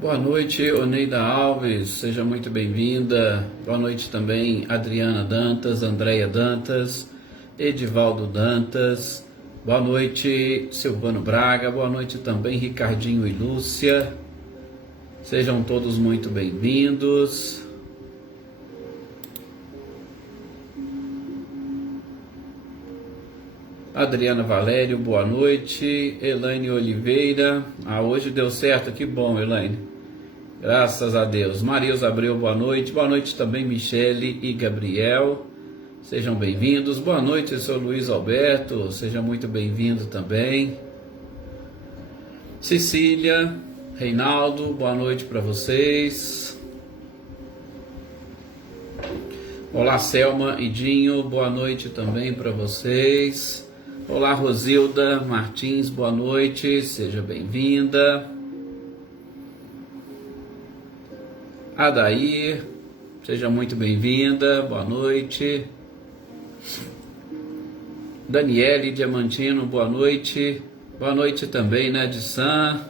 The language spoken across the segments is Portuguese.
Boa noite, Oneida Alves, seja muito bem-vinda. Boa noite também, Adriana Dantas, Andréia Dantas, Edivaldo Dantas. Boa noite, Silvano Braga. Boa noite também, Ricardinho e Lúcia. Sejam todos muito bem-vindos. Adriana Valério, boa noite. Elaine Oliveira. Hoje deu certo, que bom, Elaine. Graças a Deus. Marilza Abreu, boa noite. Boa noite também, Michele e Gabriel. Sejam bem-vindos. Boa noite, eu sou Luiz Alberto. Seja muito bem-vindo também. Cecília, Reinaldo, boa noite para vocês. Olá, Selma e Dinho, boa noite também para vocês. Olá, Rosilda Martins, boa noite, seja bem-vinda. Adair, seja muito bem-vinda, boa noite. Daniele Diamantino, boa noite. Boa noite também, né, de Sam.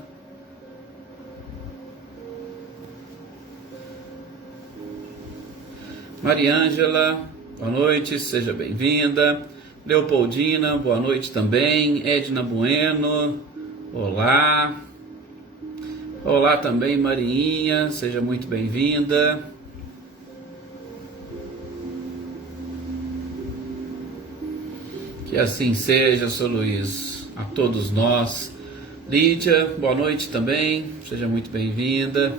Mariângela, boa noite, seja bem-vinda. Leopoldina, boa noite também. Edna Bueno, olá. Olá também, Marinha, seja muito bem-vinda. Que assim seja, Sr. Luiz, a todos nós. Lídia, boa noite também, seja muito bem-vinda.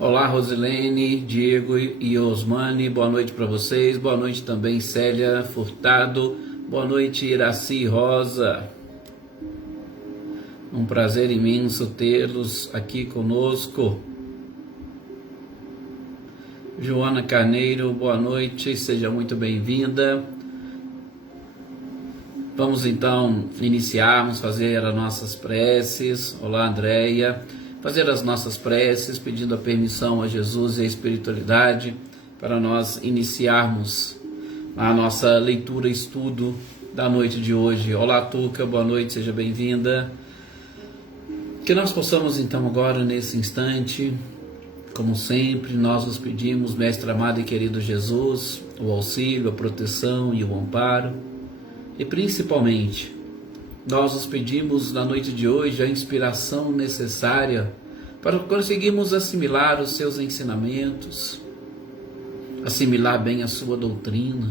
Olá, Rosilene, Diego e Osmani, boa noite para vocês. Boa noite também, Célia Furtado. Boa noite, Iraci Rosa. Um prazer imenso tê-los aqui conosco. Joana Carneiro, boa noite, seja muito bem-vinda. Vamos então iniciarmos, fazer as nossas preces. Olá, Andréia. Fazer as nossas preces, pedindo a permissão a Jesus e a espiritualidade para nós iniciarmos a nossa leitura e estudo da noite de hoje. Olá, Tuca, boa noite, seja bem-vinda. Que nós possamos então agora, nesse instante, como sempre, nós nos pedimos, Mestre amado e querido Jesus, o auxílio, a proteção e o amparo, e principalmente nós nos pedimos na noite de hoje a inspiração necessária para conseguirmos assimilar os seus ensinamentos, assimilar bem a sua doutrina,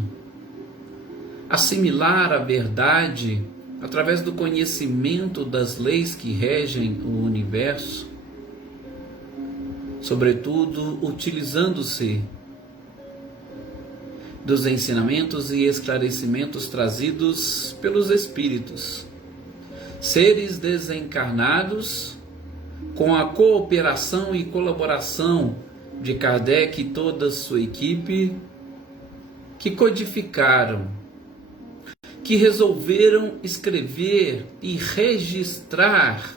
assimilar a verdade através do conhecimento das leis que regem o universo, sobretudo utilizando-se dos ensinamentos e esclarecimentos trazidos pelos Espíritos, seres desencarnados, com a cooperação e colaboração de Kardec e toda a sua equipe, que codificaram, que resolveram escrever e registrar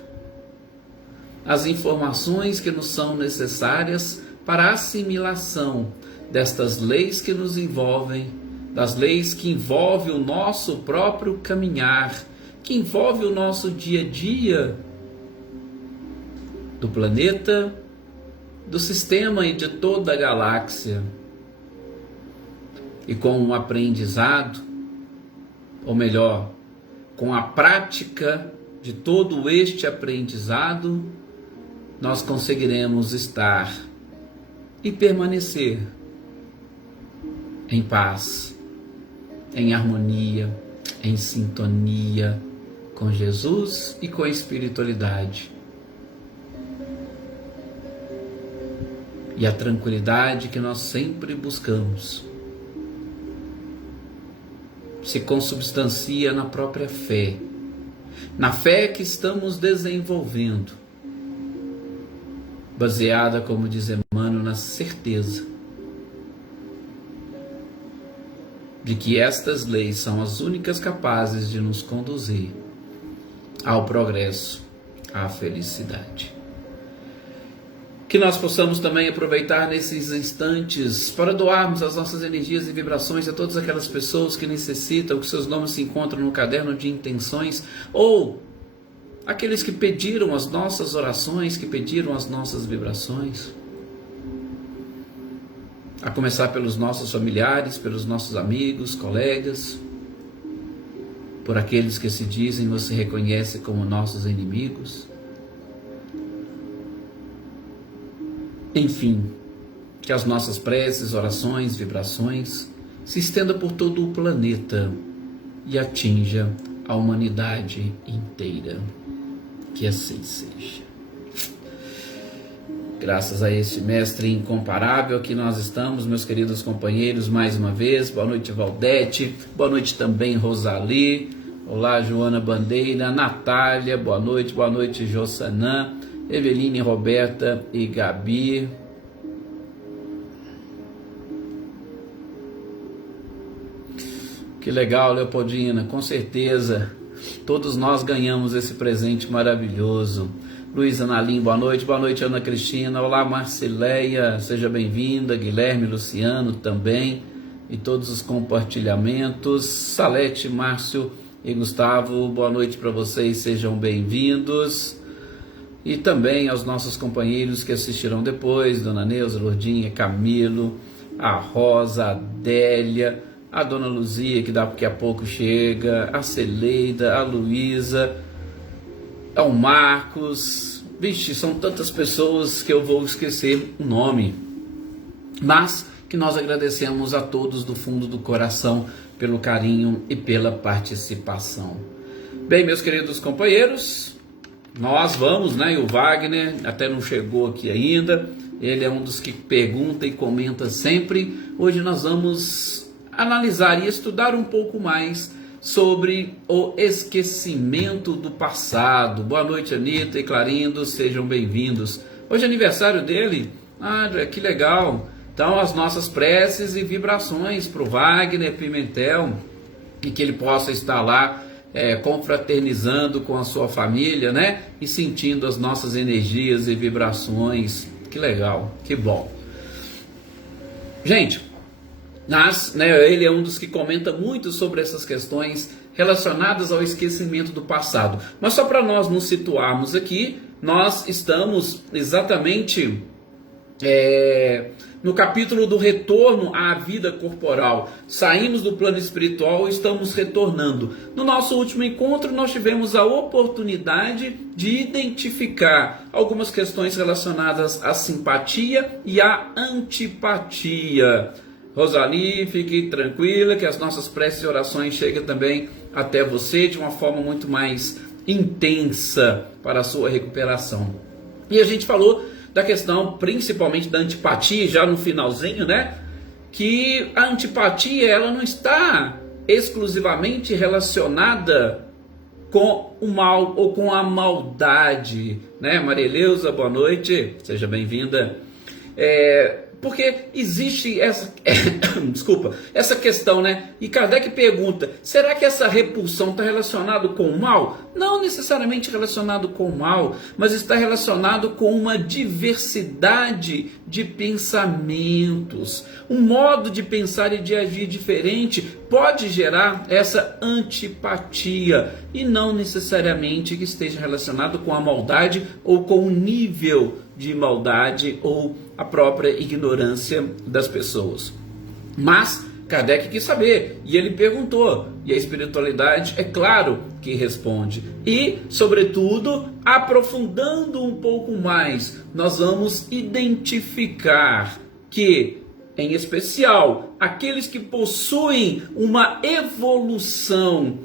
as informações que nos são necessárias para a assimilação destas leis que nos envolvem, das leis que envolvem o nosso próprio caminhar, que envolve o nosso dia a dia do planeta, do sistema e de toda a galáxia. E com o aprendizado, ou melhor, com a prática de todo este aprendizado, nós conseguiremos estar e permanecer em paz, em harmonia, em sintonia com Jesus e com a espiritualidade. E a tranquilidade que nós sempre buscamos se consubstancia na própria fé, na fé que estamos desenvolvendo, baseada, como diz Emmanuel, na certeza de que estas leis são as únicas capazes de nos conduzir ao progresso, à felicidade. Que nós possamos também aproveitar nesses instantes para doarmos as nossas energias e vibrações a todas aquelas pessoas que necessitam, que seus nomes se encontram no caderno de intenções, ou aqueles que pediram as nossas orações, que pediram as nossas vibrações. A começar pelos nossos familiares, pelos nossos amigos, colegas, por aqueles que se dizem ou se reconhecem como nossos inimigos. Enfim, que as nossas preces, orações, vibrações se estendam por todo o planeta e atinja a humanidade inteira. Que assim seja. Graças a este mestre incomparável que nós estamos, meus queridos companheiros, mais uma vez. Boa noite, Valdete. Boa noite também, Rosali. Olá, Joana Bandeira. Natália, boa noite, Jossanã. Eveline, Roberta e Gabi. Que legal, Leopoldina, com certeza todos nós ganhamos esse presente maravilhoso. Luísa Nalim, boa noite, Ana Cristina. Olá, Marcileia, seja bem-vinda. Guilherme, Luciano também, e todos os compartilhamentos. Salete, Márcio e Gustavo, boa noite para vocês, sejam bem-vindos. E também aos nossos companheiros que assistirão depois, Dona Neuza, Lourdinha, Camilo, a Rosa, a Adélia, a Dona Luzia, que daqui a pouco chega, a Celeida, a Luísa, ao Marcos. Vixe, são tantas pessoas que eu vou esquecer o nome, mas que nós agradecemos a todos do fundo do coração pelo carinho e pela participação. Bem, meus queridos companheiros, nós vamos, né? E o Wagner até não chegou aqui ainda. Ele é um dos que pergunta e comenta sempre. Hoje nós vamos analisar e estudar um pouco mais sobre o esquecimento do passado. Boa noite, Anitta e Clarindo, sejam bem-vindos. Hoje é aniversário dele. Que legal. Então, as nossas preces e vibrações para o Wagner Pimentel, e que ele possa estar lá confraternizando com a sua família, né? E sentindo as nossas energias e vibrações. Que legal, que bom. Gente, ele é um dos que comenta muito sobre essas questões relacionadas ao esquecimento do passado. Mas só para nós nos situarmos aqui, nós estamos exatamente no capítulo do retorno à vida corporal. Saímos do plano espiritual e estamos retornando. No nosso último encontro, nós tivemos a oportunidade de identificar algumas questões relacionadas à simpatia e à antipatia. Rosali, fique tranquila que as nossas preces e orações chegam também até você de uma forma muito mais intensa para a sua recuperação. E a gente falou da questão principalmente da antipatia, já no finalzinho, né? Que a antipatia, ela não está exclusivamente relacionada com o mal ou com a maldade, né? Maria Eleusa, boa noite, seja bem-vinda. Porque existe essa questão, né? E Kardec pergunta, será que essa repulsão está relacionada com o mal? Não necessariamente relacionado com o mal, mas está relacionado com uma diversidade de pensamentos. Um modo de pensar e de agir diferente pode gerar essa antipatia, e não necessariamente que esteja relacionado com a maldade ou com o nível de maldade ou a própria ignorância das pessoas. Mas Kardec quis saber, e ele perguntou, e a espiritualidade, é claro que responde. E, sobretudo, aprofundando um pouco mais, nós vamos identificar que, em especial, aqueles que possuem uma evolução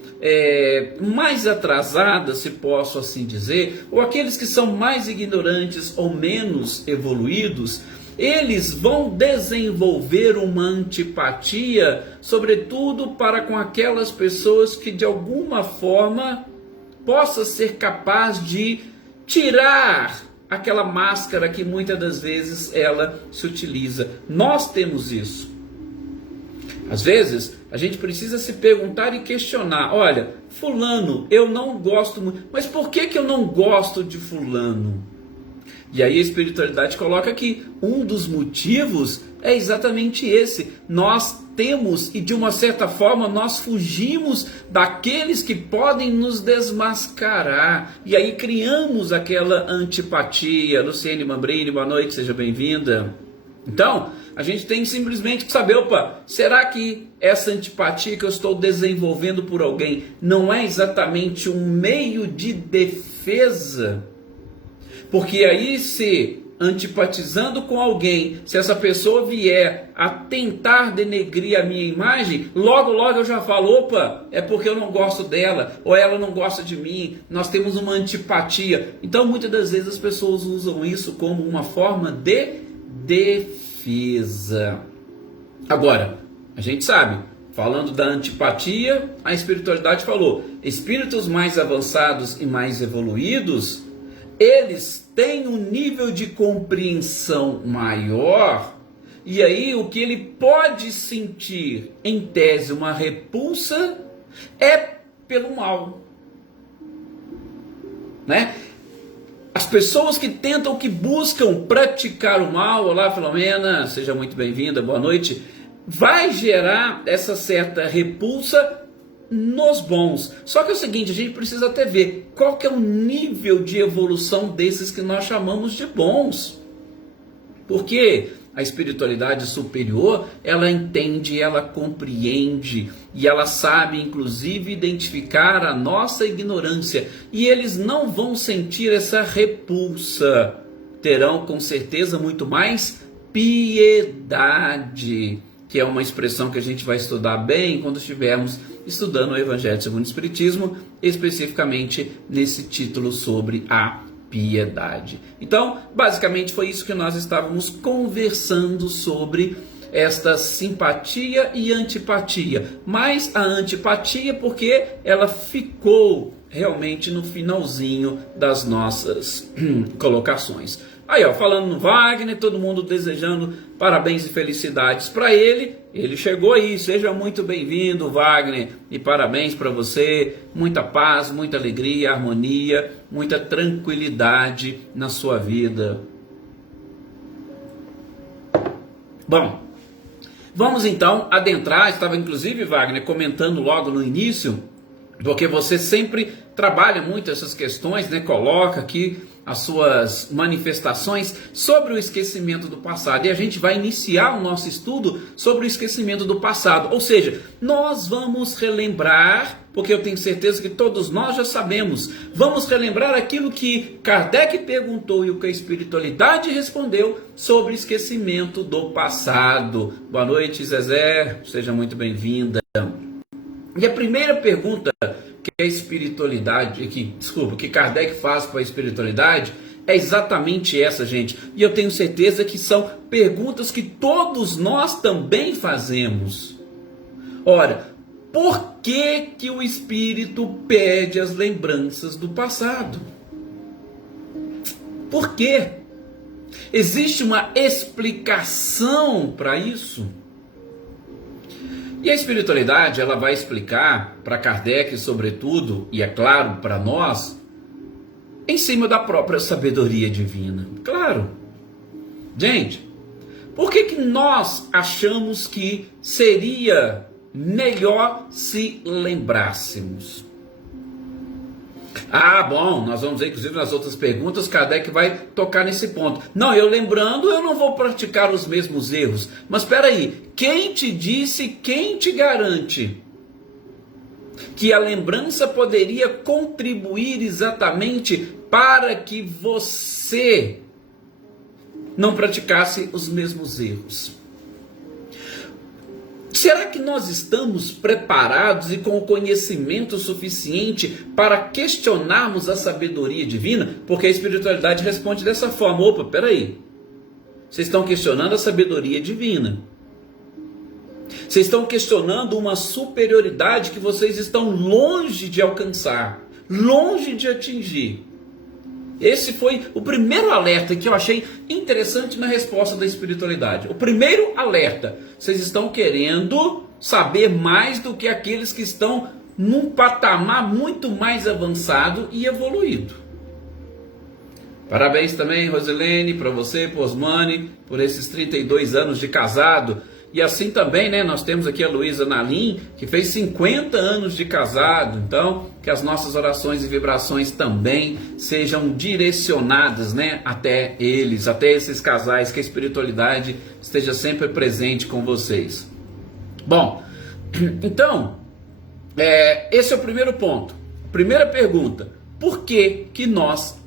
mais atrasada, se posso assim dizer, ou aqueles que são mais ignorantes ou menos evoluídos, eles vão desenvolver uma antipatia, sobretudo para com aquelas pessoas que de alguma forma possa ser capaz de tirar aquela máscara que muitas das vezes ela se utiliza. Nós temos isso. Às vezes, a gente precisa se perguntar e questionar, olha, fulano, eu não gosto muito, mas por que eu não gosto de fulano? E aí a espiritualidade coloca que um dos motivos é exatamente esse. Nós temos, e de uma certa forma nós fugimos daqueles que podem nos desmascarar. E aí criamos aquela antipatia. Luciene Mambrini, boa noite, seja bem-vinda. Então, a gente tem simplesmente que saber, opa, será que essa antipatia que eu estou desenvolvendo por alguém não é exatamente um meio de defesa? Porque aí, se antipatizando com alguém, se essa pessoa vier a tentar denegrir a minha imagem, logo eu já falo, opa, é porque eu não gosto dela, ou ela não gosta de mim, nós temos uma antipatia. Então, muitas das vezes as pessoas usam isso como uma forma de defesa. Agora, a gente sabe, falando da antipatia, a espiritualidade falou, espíritos mais avançados e mais evoluídos, eles têm um nível de compreensão maior, e aí o que ele pode sentir, em tese, uma repulsa, é pelo mal, né? As pessoas que tentam, que buscam praticar o mal, olá Filomena, seja muito bem-vinda, boa noite, vai gerar essa certa repulsa nos bons. Só que é o seguinte, a gente precisa até ver qual que é o nível de evolução desses que nós chamamos de bons. Porque a espiritualidade superior, ela entende, ela compreende e ela sabe inclusive identificar a nossa ignorância, e eles não vão sentir essa repulsa, terão com certeza muito mais piedade, que é uma expressão que a gente vai estudar bem quando estivermos estudando o Evangelho segundo o Espiritismo, especificamente nesse título sobre a piedade. Então, basicamente foi isso que nós estávamos conversando sobre esta simpatia e antipatia. Mas a antipatia porque ela ficou realmente no finalzinho das nossas colocações. Aí, ó, falando no Wagner, todo mundo desejando parabéns e felicidades para ele. Ele chegou aí, seja muito bem-vindo, Wagner, e parabéns para você. Muita paz, muita alegria, harmonia, muita tranquilidade na sua vida. Bom, vamos então adentrar. Estava inclusive, Wagner, comentando logo no início, porque você sempre trabalha muito essas questões, né? Coloca aqui as suas manifestações sobre o esquecimento do passado. E a gente vai iniciar o nosso estudo sobre o esquecimento do passado. Ou seja, nós vamos relembrar, porque eu tenho certeza que todos nós já sabemos, vamos relembrar aquilo que Kardec perguntou e o que a espiritualidade respondeu sobre o esquecimento do passado. Boa noite, Zezé, seja muito bem-vinda. E a primeira pergunta que a espiritualidade, que Kardec faz para a espiritualidade, é exatamente essa, gente. E eu tenho certeza que são perguntas que todos nós também fazemos. Ora, por que o espírito pede as lembranças do passado? Por quê? Existe uma explicação para isso? E a espiritualidade, ela vai explicar para Kardec, sobretudo, e é claro, para nós, em cima da própria sabedoria divina. Claro. Gente, por que nós achamos que seria melhor se lembrássemos? Ah, bom, nós vamos ver, inclusive nas outras perguntas, Kardec vai tocar nesse ponto. Não, eu lembrando, eu não vou praticar os mesmos erros. Mas espera aí, quem te disse, quem te garante que a lembrança poderia contribuir exatamente para que você não praticasse os mesmos erros? Será que nós estamos preparados e com o conhecimento suficiente para questionarmos a sabedoria divina? Porque a espiritualidade responde dessa forma. Opa, peraí. Vocês estão questionando a sabedoria divina. Vocês estão questionando uma superioridade que vocês estão longe de alcançar, longe de atingir. Esse foi o primeiro alerta que eu achei interessante na resposta da espiritualidade. O primeiro alerta: vocês estão querendo saber mais do que aqueles que estão num patamar muito mais avançado e evoluído. Parabéns também, Rosilene, para você, por Osmani, por esses 32 anos de casado. E assim também, né, nós temos aqui a Luísa Nalim, que fez 50 anos de casado. Então, que as nossas orações e vibrações também sejam direcionadas, né, até eles, até esses casais, que a espiritualidade esteja sempre presente com vocês. Bom, então, esse é o primeiro ponto. Primeira pergunta: por que que nós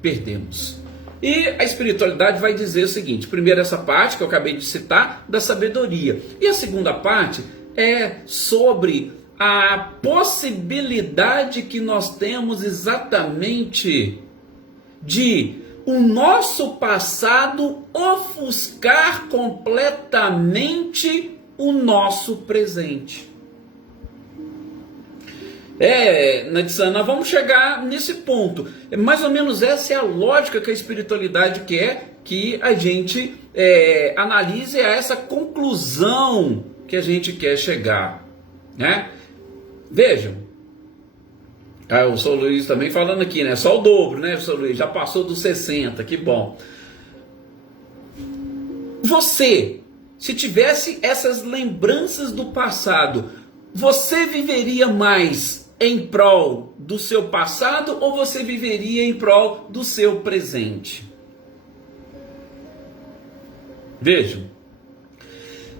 perdemos? E a espiritualidade vai dizer o seguinte: primeiro, essa parte que eu acabei de citar, da sabedoria. E a segunda parte é sobre a possibilidade que nós temos exatamente de o nosso passado ofuscar completamente o nosso presente. Nadissan, nós vamos chegar nesse ponto. Mais ou menos essa é a lógica que a espiritualidade quer que a gente analise, a essa conclusão que a gente quer chegar, né? Vejam, o São Luís também falando aqui, né? Só o dobro, né, São Luís? Já passou dos 60, que bom. Você, se tivesse essas lembranças do passado, você viveria mais em prol do seu passado ou você viveria em prol do seu presente? Vejam.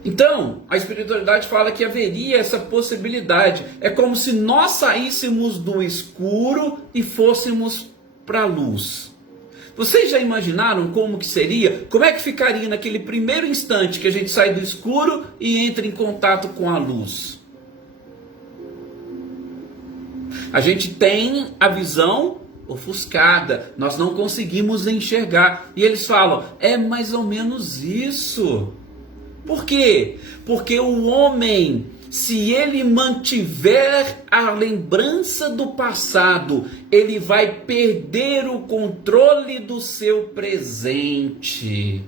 Então, a espiritualidade fala que haveria essa possibilidade. É como se nós saíssemos do escuro e fôssemos para a luz. Vocês já imaginaram como que seria? Como é que ficaria naquele primeiro instante que a gente sai do escuro e entra em contato com a luz? A gente tem a visão ofuscada, nós não conseguimos enxergar. E eles falam, é mais ou menos isso. Por quê? Porque o homem, se ele mantiver a lembrança do passado, ele vai perder o controle do seu presente.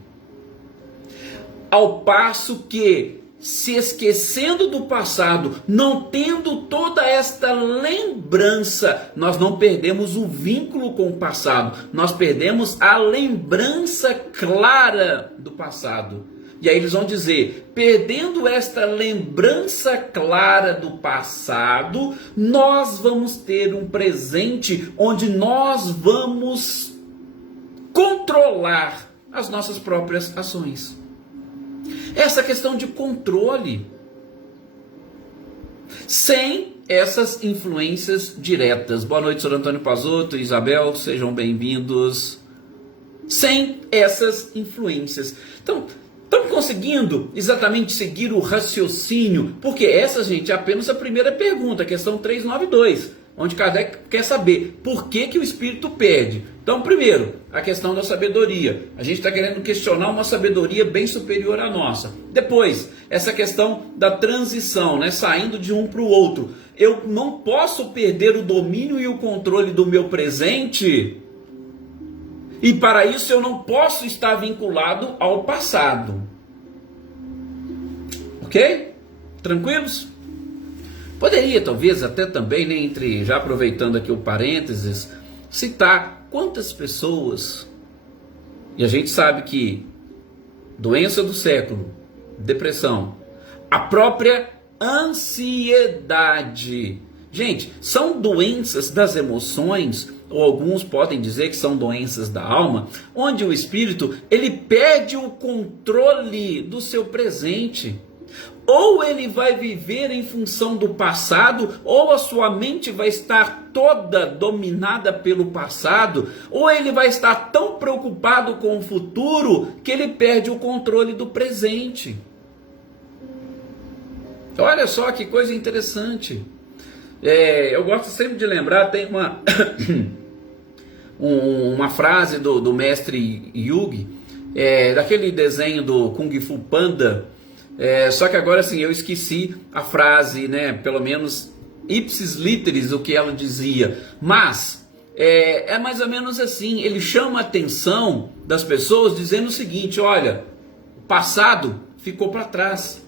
Ao passo que, se esquecendo do passado, não tendo toda esta lembrança, nós não perdemos o vínculo com o passado, nós perdemos a lembrança clara do passado. E aí eles vão dizer, perdendo esta lembrança clara do passado, nós vamos ter um presente onde nós vamos controlar as nossas próprias ações. Essa questão de controle, sem essas influências diretas. Boa noite, Sr. Antônio Pazotto, Isabel, sejam bem-vindos. Sem essas influências. Então, estamos conseguindo exatamente seguir o raciocínio, porque essa, gente, é apenas a primeira pergunta, questão 392, onde Kardec quer saber por que que o espírito perde. Então, primeiro, a questão da sabedoria. A gente está querendo questionar uma sabedoria bem superior à nossa. Depois, essa questão da transição, né, saindo de um para o outro. Eu não posso perder o domínio e o controle do meu presente, e para isso eu não posso estar vinculado ao passado. Ok? Tranquilos? Poderia, talvez, até também, né, já aproveitando aqui o parênteses, citar quantas pessoas, e a gente sabe que doença do século, depressão, a própria ansiedade, gente, são doenças das emoções, ou alguns podem dizer que são doenças da alma, onde o espírito, ele perde o controle do seu presente. Ou ele vai viver em função do passado, ou a sua mente vai estar toda dominada pelo passado, ou ele vai estar tão preocupado com o futuro que ele perde o controle do presente. Olha só que coisa interessante. Eu gosto sempre de lembrar, tem uma frase do mestre Yugi, daquele desenho do Kung Fu Panda. Só que agora assim, eu esqueci a frase, né? Pelo menos ipsis literis o que ela dizia. Mas é mais ou menos assim. Ele chama a atenção das pessoas dizendo o seguinte: olha, o passado ficou para trás.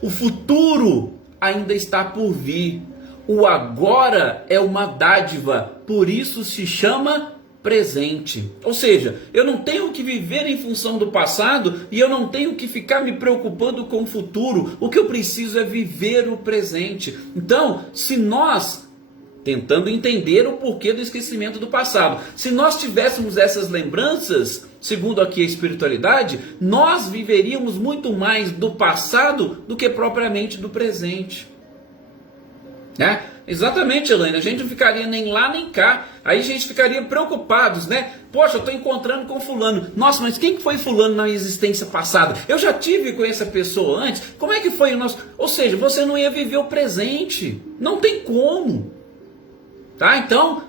O futuro ainda está por vir. O agora é uma dádiva, por isso se chama presente. Ou seja, eu não tenho que viver em função do passado e eu não tenho que ficar me preocupando com o futuro. O que eu preciso é viver o presente. Então, se nós, tentando entender o porquê do esquecimento do passado, se nós tivéssemos essas lembranças, segundo aqui a espiritualidade, nós viveríamos muito mais do passado do que propriamente do presente. Né? Exatamente, Elaine, a gente não ficaria nem lá nem cá, aí a gente ficaria preocupados, né? Poxa, eu estou encontrando com fulano, nossa, mas quem que foi fulano na existência passada? Eu já tive com essa pessoa antes, como é que foi o nosso... Ou seja, você não ia viver o presente, não tem como, tá? Então,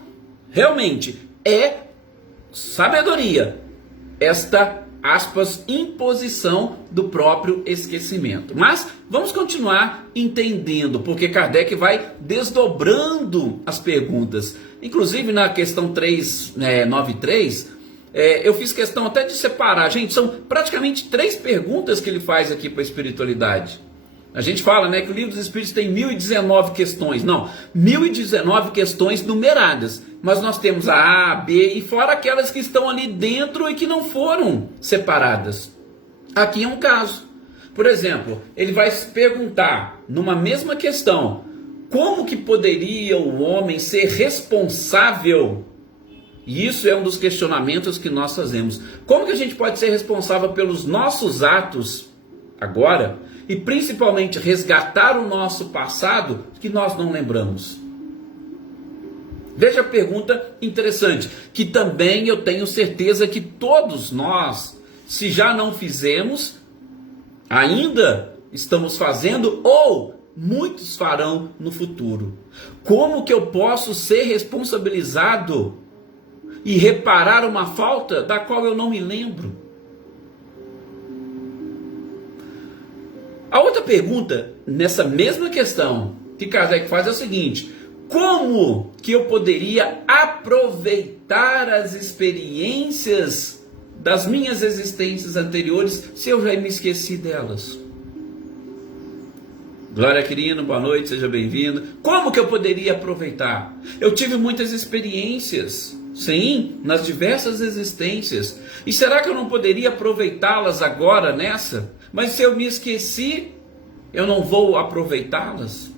realmente, é sabedoria esta, aspas, imposição do próprio esquecimento. Mas vamos continuar entendendo, porque Kardec vai desdobrando as perguntas. Inclusive na questão 393, eu fiz questão até de separar. Gente, são praticamente 3 perguntas que ele faz aqui para a espiritualidade. A gente fala, né, que o Livro dos Espíritos tem 1019 questões. Não, 1019 questões numeradas. Mas nós temos a A, B e fora aquelas que estão ali dentro e que não foram separadas. Aqui é um caso. Por exemplo, ele vai se perguntar, numa mesma questão, como que poderia o homem ser responsável? E isso é um dos questionamentos que nós fazemos. Como que a gente pode ser responsável pelos nossos atos agora? E principalmente resgatar o nosso passado que nós não lembramos. Veja a pergunta interessante, que também eu tenho certeza que todos nós, se já não fizemos, ainda estamos fazendo ou muitos farão no futuro. Como que eu posso ser responsabilizado e reparar uma falta da qual eu não me lembro? A outra pergunta, nessa mesma questão que Kardec faz é o seguinte: como que eu poderia aproveitar as experiências das minhas existências anteriores se eu já me esqueci delas? Glória querido, boa noite, seja bem-vindo. Como que eu poderia aproveitar? Eu tive muitas experiências, sim, nas diversas existências. E será que eu não poderia aproveitá-las agora nessa? Mas se eu me esqueci, eu não vou aproveitá-las?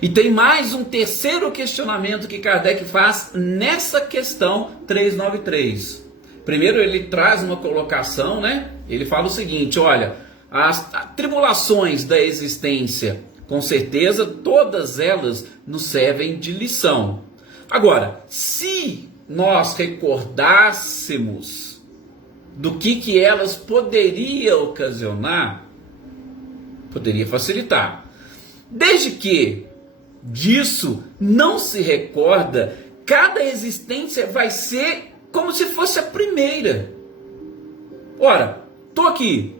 E tem mais um terceiro questionamento que Kardec faz nessa questão 393. Primeiro ele traz uma colocação, né? Ele fala o seguinte, olha, as tribulações da existência, com certeza todas elas nos servem de lição. Agora, se nós recordássemos do que elas poderiam ocasionar, poderia facilitar. Desde que disso não se recorda, cada existência vai ser como se fosse a primeira. Ora, estou aqui,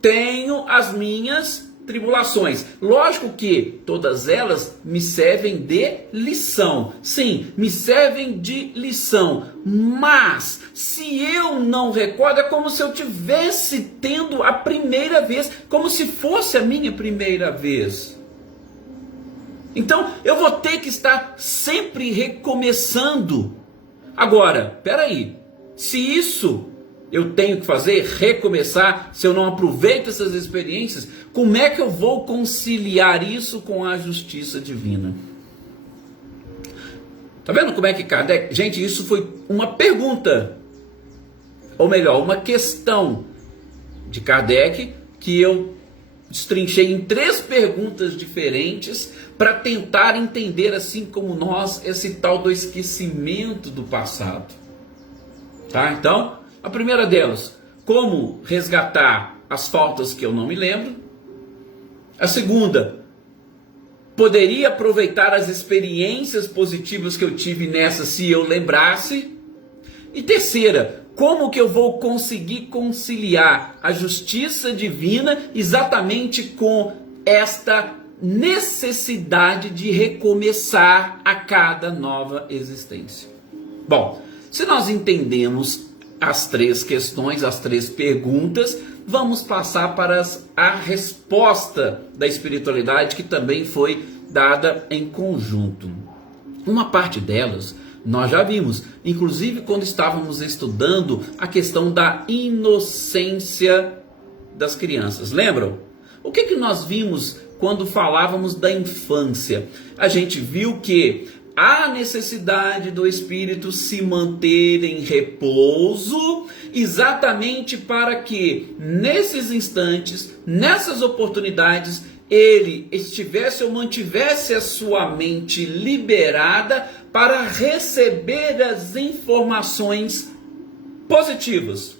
tenho as minhas tribulações. Lógico que todas elas me servem de lição. Sim, me servem de lição. Mas se eu não recordo, é como se eu tivesse tendo a primeira vez, como se fosse a minha primeira vez. Então eu vou ter que estar sempre recomeçando. Agora, peraí, se isso eu tenho que fazer, recomeçar, se eu não aproveito essas experiências, como é que eu vou conciliar isso com a justiça divina? Tá vendo como é que Kardec... Gente, isso foi uma pergunta, ou melhor, uma questão de Kardec, que eu destrinchei em 3 perguntas diferentes, para tentar entender, assim como nós, esse tal do esquecimento do passado. Tá? Então, a primeira delas, como resgatar as faltas que eu não me lembro. A segunda, poderia aproveitar as experiências positivas que eu tive nessa se eu lembrasse. E terceira, como que eu vou conseguir conciliar a justiça divina exatamente com esta necessidade de recomeçar a cada nova existência? Bom, se nós entendemos as 3 questões, as 3 perguntas, vamos passar para a resposta da espiritualidade, que também foi dada em conjunto. Uma parte delas nós já vimos, inclusive quando estávamos estudando a questão da inocência das crianças. Lembram? O que nós vimos quando falávamos da infância? A gente viu que há necessidade do espírito se manter em repouso, exatamente para que nesses instantes, nessas oportunidades, ele estivesse ou mantivesse a sua mente liberada para receber as informações positivas,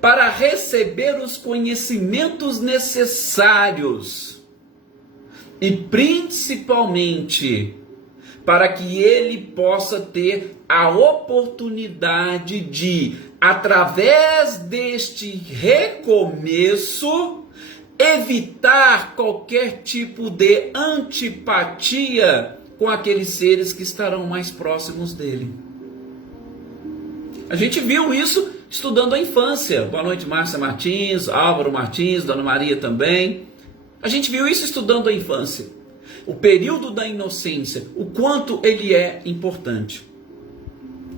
para receber os conhecimentos necessários e principalmente para que ele possa ter a oportunidade de, através deste recomeço, evitar qualquer tipo de antipatia com aqueles seres que estarão mais próximos dele. A gente viu isso estudando a infância. Boa noite, Márcia Martins, Álvaro Martins, Dona Maria também. A gente viu isso estudando a infância. O período da inocência, o quanto ele é importante.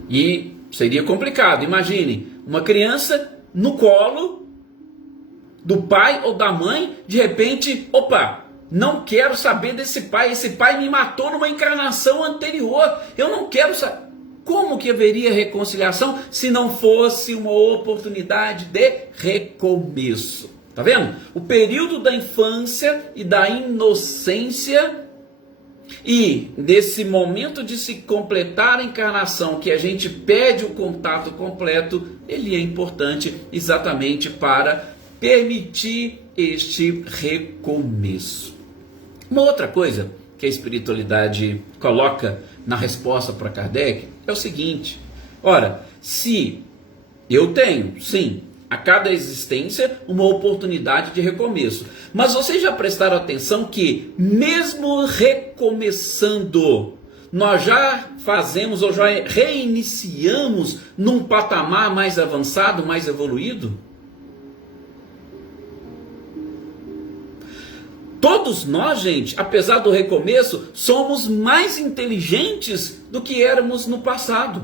E seria complicado, imagine, uma criança no colo do pai ou da mãe, de repente, opa, não quero saber desse pai, esse pai me matou numa encarnação anterior, eu não quero saber. Como que haveria reconciliação se não fosse uma oportunidade de recomeço? Tá vendo? O período da infância e da inocência, e desse momento de se completar a encarnação, que a gente pede o contato completo, ele é importante exatamente para permitir este recomeço. Uma outra coisa que a espiritualidade coloca na resposta para Kardec é o seguinte: ora, se eu tenho, sim, a cada existência uma oportunidade de recomeço, mas vocês já prestaram atenção que mesmo recomeçando, nós já fazemos ou já reiniciamos num patamar mais avançado, mais evoluído? Todos nós, gente, apesar do recomeço, somos mais inteligentes do que éramos no passado.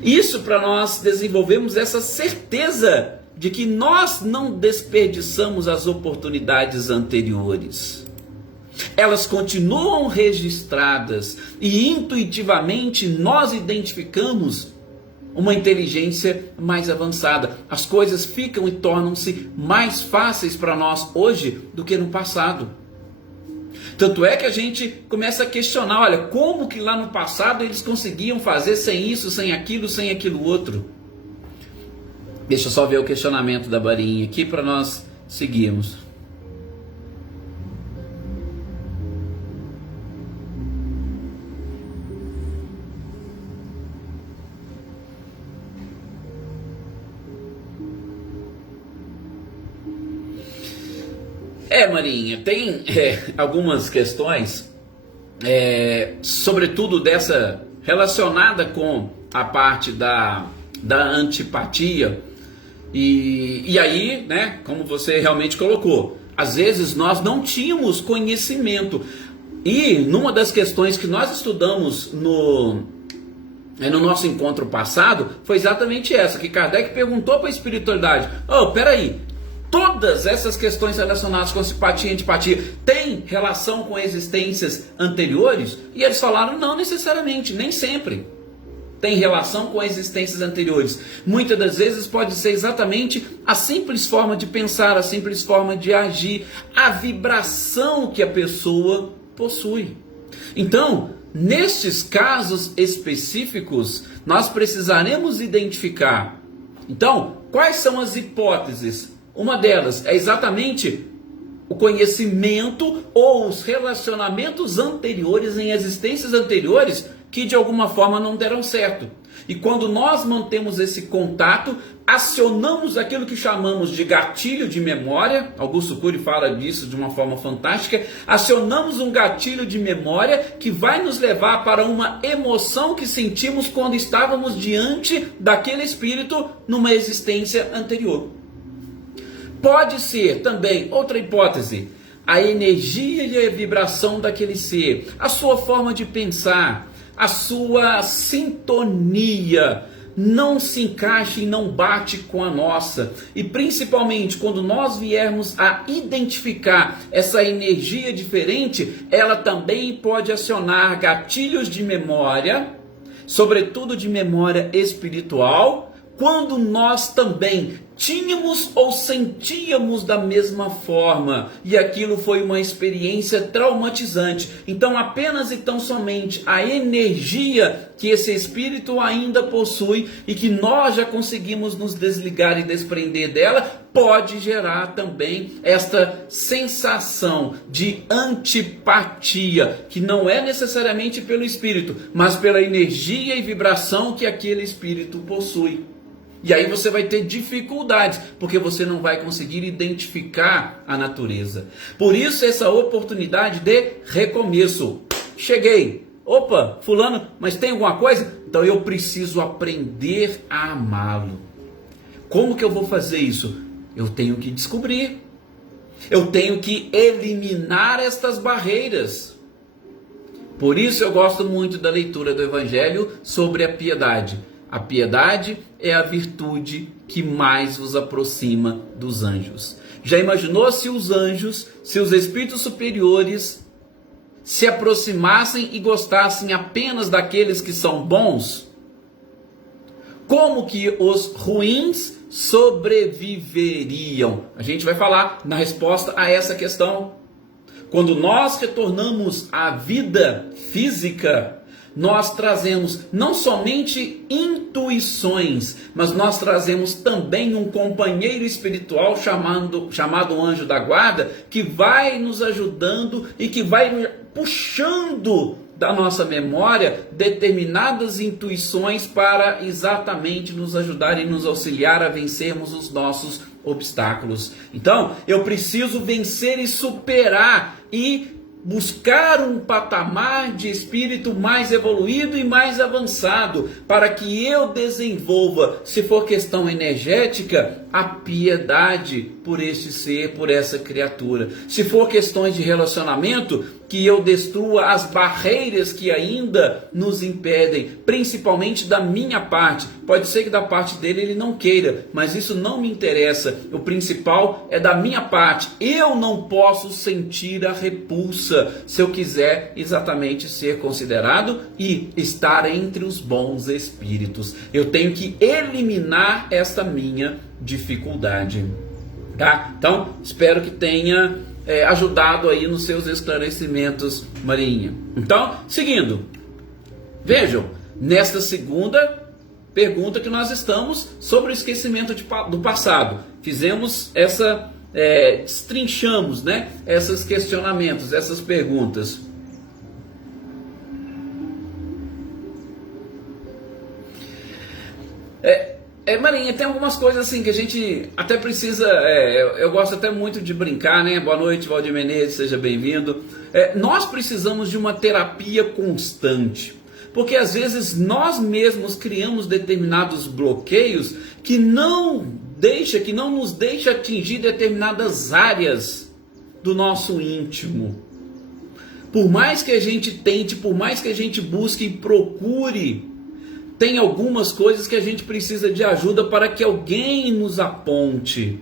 Isso para nós desenvolvermos essa certeza de que nós não desperdiçamos as oportunidades anteriores. Elas continuam registradas e intuitivamente nós identificamos uma inteligência mais avançada. As coisas ficam e tornam-se mais fáceis para nós hoje do que no passado. Tanto é que a gente começa a questionar, olha, como que lá no passado eles conseguiam fazer sem isso, sem aquilo outro? Deixa eu só ver o questionamento da Barinha aqui para nós seguirmos. Marinha, tem algumas questões, sobretudo dessa relacionada com a parte da antipatia, e aí, né, como você realmente colocou, às vezes nós não tínhamos conhecimento, e numa das questões que nós estudamos no nosso encontro passado, foi exatamente essa, que Kardec perguntou para a espiritualidade: peraí, todas essas questões relacionadas com simpatia e antipatia têm relação com existências anteriores? E eles falaram, não necessariamente, nem sempre tem relação com existências anteriores. Muitas das vezes pode ser exatamente a simples forma de pensar, a simples forma de agir, a vibração que a pessoa possui. Então, nestes casos específicos, nós precisaremos identificar, então, quais são as hipóteses. Uma delas é exatamente o conhecimento ou os relacionamentos anteriores em existências anteriores que de alguma forma não deram certo. E quando nós mantemos esse contato, acionamos aquilo que chamamos de gatilho de memória. Augusto Cury fala disso de uma forma fantástica. Acionamos um gatilho de memória que vai nos levar para uma emoção que sentimos quando estávamos diante daquele espírito numa existência anterior. Pode ser também, outra hipótese, a energia e a vibração daquele ser, a sua forma de pensar, a sua sintonia não se encaixa e não bate com a nossa. E principalmente quando nós viermos a identificar essa energia diferente, ela também pode acionar gatilhos de memória, sobretudo de memória espiritual, quando nós também tínhamos ou sentíamos da mesma forma, e aquilo foi uma experiência traumatizante. Então apenas e tão somente a energia que esse espírito ainda possui e que nós já conseguimos nos desligar e desprender dela, pode gerar também esta sensação de antipatia, que não é necessariamente pelo espírito, mas pela energia e vibração que aquele espírito possui. E aí você vai ter dificuldades, porque você não vai conseguir identificar a natureza. Por isso essa oportunidade de recomeço. Cheguei. Opa, fulano, mas tem alguma coisa? Então eu preciso aprender a amá-lo. Como que eu vou fazer isso? Eu tenho que descobrir. Eu tenho que eliminar estas barreiras. Por isso eu gosto muito da leitura do Evangelho sobre a piedade. A piedade é a virtude que mais vos aproxima dos anjos. Já imaginou se os anjos, se os espíritos superiores se aproximassem e gostassem apenas daqueles que são bons? Como que os ruins sobreviveriam? A gente vai falar na resposta a essa questão. Quando nós retornamos à vida física, nós trazemos não somente intuições, mas nós trazemos também um companheiro espiritual chamado anjo da guarda, que vai nos ajudando e que vai puxando da nossa memória determinadas intuições para exatamente nos ajudar e nos auxiliar a vencermos os nossos obstáculos. Então, eu preciso vencer e superar e buscar um patamar de espírito mais evoluído e mais avançado, para que eu desenvolva, se for questão energética, a piedade por este ser, por essa criatura. Se for questões de relacionamento, que eu destrua as barreiras que ainda nos impedem, principalmente da minha parte. Pode ser que da parte dele ele não queira, mas isso não me interessa. O principal é da minha parte. Eu não posso sentir a repulsa se eu quiser exatamente ser considerado e estar entre os bons espíritos. Eu tenho que eliminar esta minha dificuldade. Tá? Então, espero que tenha ajudado aí nos seus esclarecimentos, Marinha. Então, seguindo, vejam, nesta segunda pergunta que nós estamos sobre o esquecimento do passado. Fizemos destrinchamos, né, esses questionamentos, essas perguntas. Marinha, tem algumas coisas assim que a gente até precisa, eu gosto até muito de brincar, né? Boa noite, Valdir Menezes, seja bem-vindo. Nós precisamos de uma terapia constante, porque às vezes nós mesmos criamos determinados bloqueios que não nos deixa atingir determinadas áreas do nosso íntimo. Por mais que a gente tente, por mais que a gente busque e procure, tem algumas coisas que a gente precisa de ajuda para que alguém nos aponte.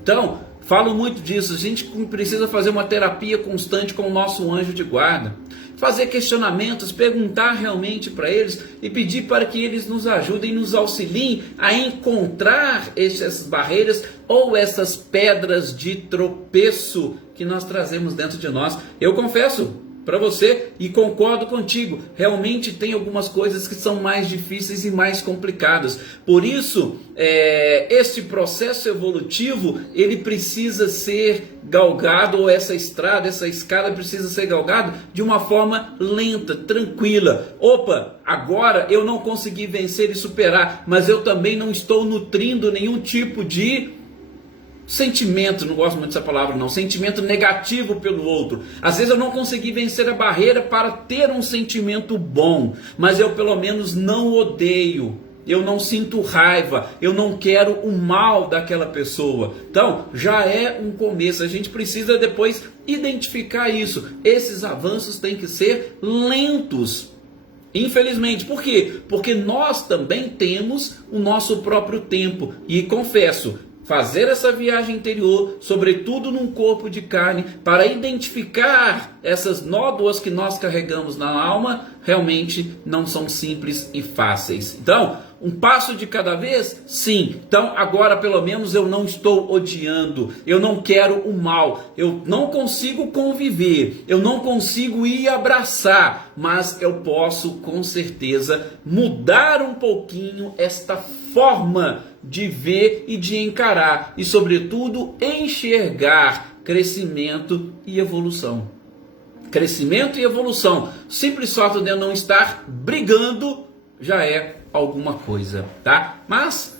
Então, falo muito disso. A gente precisa fazer uma terapia constante com o nosso anjo de guarda. Fazer questionamentos, perguntar realmente para eles e pedir para que eles nos ajudem e nos auxiliem a encontrar essas barreiras ou essas pedras de tropeço que nós trazemos dentro de nós. Eu confesso, para você e concordo contigo. Realmente tem algumas coisas que são mais difíceis e mais complicadas. Por isso, este processo evolutivo, ele precisa ser galgado, ou essa escada precisa ser galgada de uma forma lenta, tranquila. Opa, agora eu não consegui vencer e superar, mas eu também não estou nutrindo nenhum tipo de sentimento, não gosto muito dessa palavra não, sentimento negativo pelo outro. Às vezes eu não consegui vencer a barreira para ter um sentimento bom, mas eu pelo menos não odeio, eu não sinto raiva, eu não quero o mal daquela pessoa. Então já é um começo. A gente precisa depois identificar isso. Esses avanços têm que ser lentos, infelizmente. Por quê? Porque nós também temos o nosso próprio tempo. E confesso, fazer essa viagem interior, sobretudo num corpo de carne, para identificar essas nódoas que nós carregamos na alma, realmente não são simples e fáceis. Então, um passo de cada vez? Sim. Então, agora pelo menos eu não estou odiando, eu não quero o mal, eu não consigo conviver, eu não consigo ir abraçar, mas eu posso com certeza mudar um pouquinho esta forma de ver e de encarar e, sobretudo, enxergar crescimento e evolução. Crescimento e evolução. Simples fato de eu não estar brigando já é alguma coisa, tá? Mas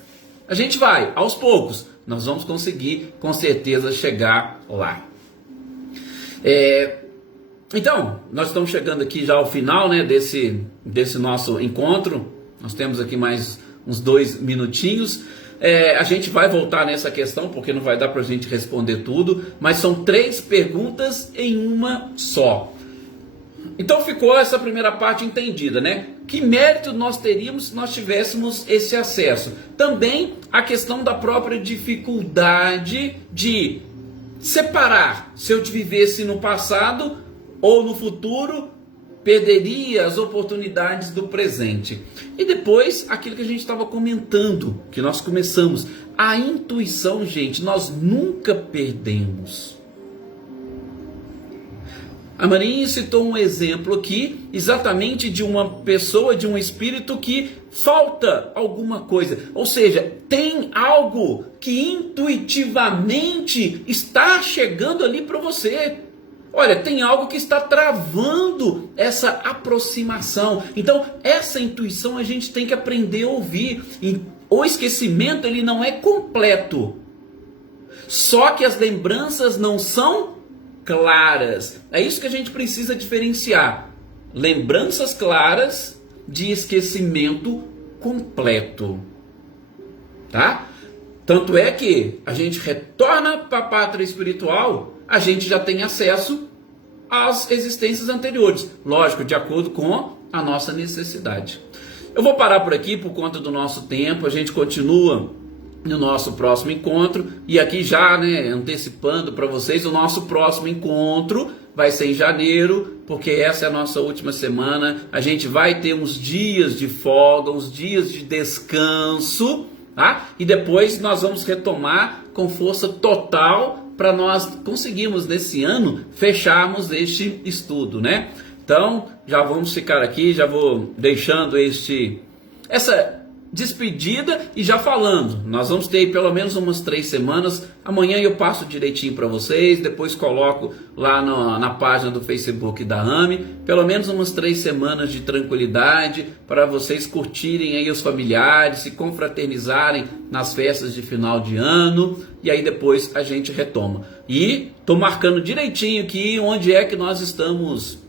a gente vai, aos poucos, nós vamos conseguir com certeza chegar lá. Então, nós estamos chegando aqui já ao final, né, desse nosso encontro. Nós temos aqui mais uns 2 minutinhos. A gente vai voltar nessa questão, porque não vai dar para a gente responder tudo, mas são 3 perguntas em uma só. Então ficou essa primeira parte entendida, né? Que mérito nós teríamos se nós tivéssemos esse acesso? Também a questão da própria dificuldade de separar, se eu vivesse no passado ou no futuro, perderia as oportunidades do presente. E depois, aquilo que a gente estava comentando, que nós começamos, a intuição, gente, nós nunca perdemos. A Marinha citou um exemplo aqui, exatamente de uma pessoa, de um espírito que falta alguma coisa. Ou seja, tem algo que intuitivamente está chegando ali para você. Olha, tem algo que está travando essa aproximação. Então, essa intuição a gente tem que aprender a ouvir. E o esquecimento, ele não é completo. Só que as lembranças não são claras. É isso que a gente precisa diferenciar. Lembranças claras de esquecimento completo. Tá? Tanto é que a gente retorna para a pátria espiritual, a gente já tem acesso às existências anteriores. Lógico, de acordo com a nossa necessidade. Eu vou parar por aqui por conta do nosso tempo. A gente continua no nosso próximo encontro. E aqui já, né, antecipando para vocês, o nosso próximo encontro vai ser em janeiro, porque essa é a nossa última semana. A gente vai ter uns dias de folga, uns dias de descanso, tá? E depois nós vamos retomar com força total para nós conseguirmos nesse ano fecharmos este estudo, né? Então, já vamos ficar aqui, já vou deixando essa despedida e já falando. Nós vamos ter pelo menos umas 3 semanas. Amanhã eu passo direitinho para vocês, depois coloco lá na página do Facebook da AME, pelo menos umas 3 semanas de tranquilidade para vocês curtirem aí os familiares, se confraternizarem nas festas de final de ano, e aí depois a gente retoma. E tô marcando direitinho aqui onde é que nós estamos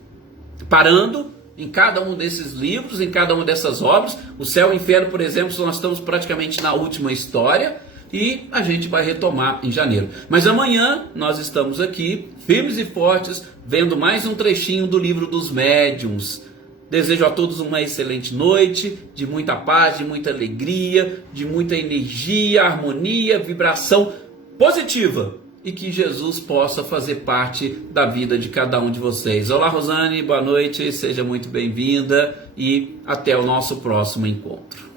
parando em cada um desses livros, em cada uma dessas obras. O Céu e o Inferno, por exemplo, nós estamos praticamente na última história e a gente vai retomar em janeiro. Mas amanhã nós estamos aqui, firmes e fortes, vendo mais um trechinho do Livro dos Médiuns. Desejo a todos uma excelente noite, de muita paz, de muita alegria, de muita energia, harmonia, vibração positiva. E que Jesus possa fazer parte da vida de cada um de vocês. Olá, Rosane, boa noite, seja muito bem-vinda e até o nosso próximo encontro.